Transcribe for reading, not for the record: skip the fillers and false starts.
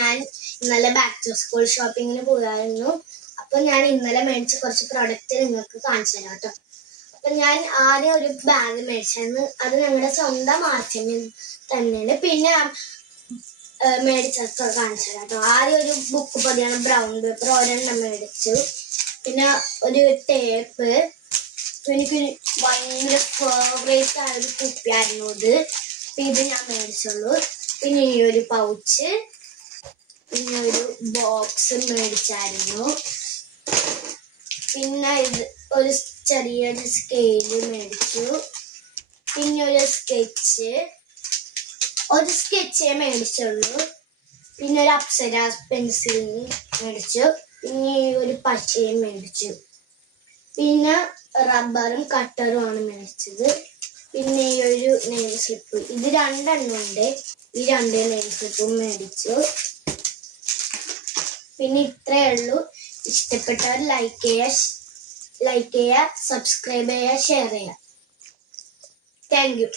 ഞാൻ ഇന്നലെ back to school ഷോപ്പിങ്ങിന് പോയായിരുന്നു. അപ്പൊ ഞാൻ ഇന്നലെ മേടിച്ച കുറച്ച് പ്രൊഡക്റ്റ് നിങ്ങൾക്ക് കാണിച്ചു തരാം കേട്ടോ. അപ്പൊ ഞാൻ ആദ്യം ഒരു ബാഗ് മേടിച്ചായിരുന്നു. അത് ഞങ്ങളുടെ സ്വന്തം മാർച്ചിൽ തന്നെയാണ്. പിന്നെ മേടിച്ചൊക്കെ കാണിച്ചു തരാം കേട്ടോ. ആദ്യം ഒരു ബുക്ക് പൊതിയാണ് ബ്രൗൺ പേപ്പർ ഒരെണ്ണം മേടിച്ചു. പിന്നെ ഒരു ടേപ്പ്, എനിക്ക് ഭയങ്കര ഫേവറേറ്റ് ആയ ഒരു കുപ്പിയായിരുന്നു ഇത്. ഇത് ഞാൻ മേടിച്ചുള്ളൂ. പിന്നെ ഈ ഒരു പൗച്ച്, പിന്നെ ഒരു ബോക്സ് മേടിച്ചായിരുന്നു. പിന്നെ ഇത് ഒരു ചെറിയൊരു സ്കെയില് മേടിച്ചു. പിന്നെ ഒരു സ്കെച്ചേ മേടിച്ചുള്ളൂ. പിന്നെ ഒരു അപ്സര പെൻസിൽ മേടിച്ചു. പിന്നെ ഒരു പശയും മേടിച്ചു. പിന്നെ റബ്ബറും കട്ടറുമാണ് മേടിച്ചത്. പിന്നെ ഈ ഒരു നെയിൽ സ്ലിപ്പ്, ഇത് രണ്ടെണ്ണം ഉണ്ട്. ഈ രണ്ട് നെയിൽ സ്ലിപ്പും മേടിച്ചു. പിന്നെ ഇത്രയേ ഉള്ളൂ. ഇഷ്ടപ്പെട്ടവർ ലൈക്ക് ചെയ്യുക, സബ്സ്ക്രൈബ് ചെയ്യുക, ഷെയർ ചെയ്യുക. Thank you.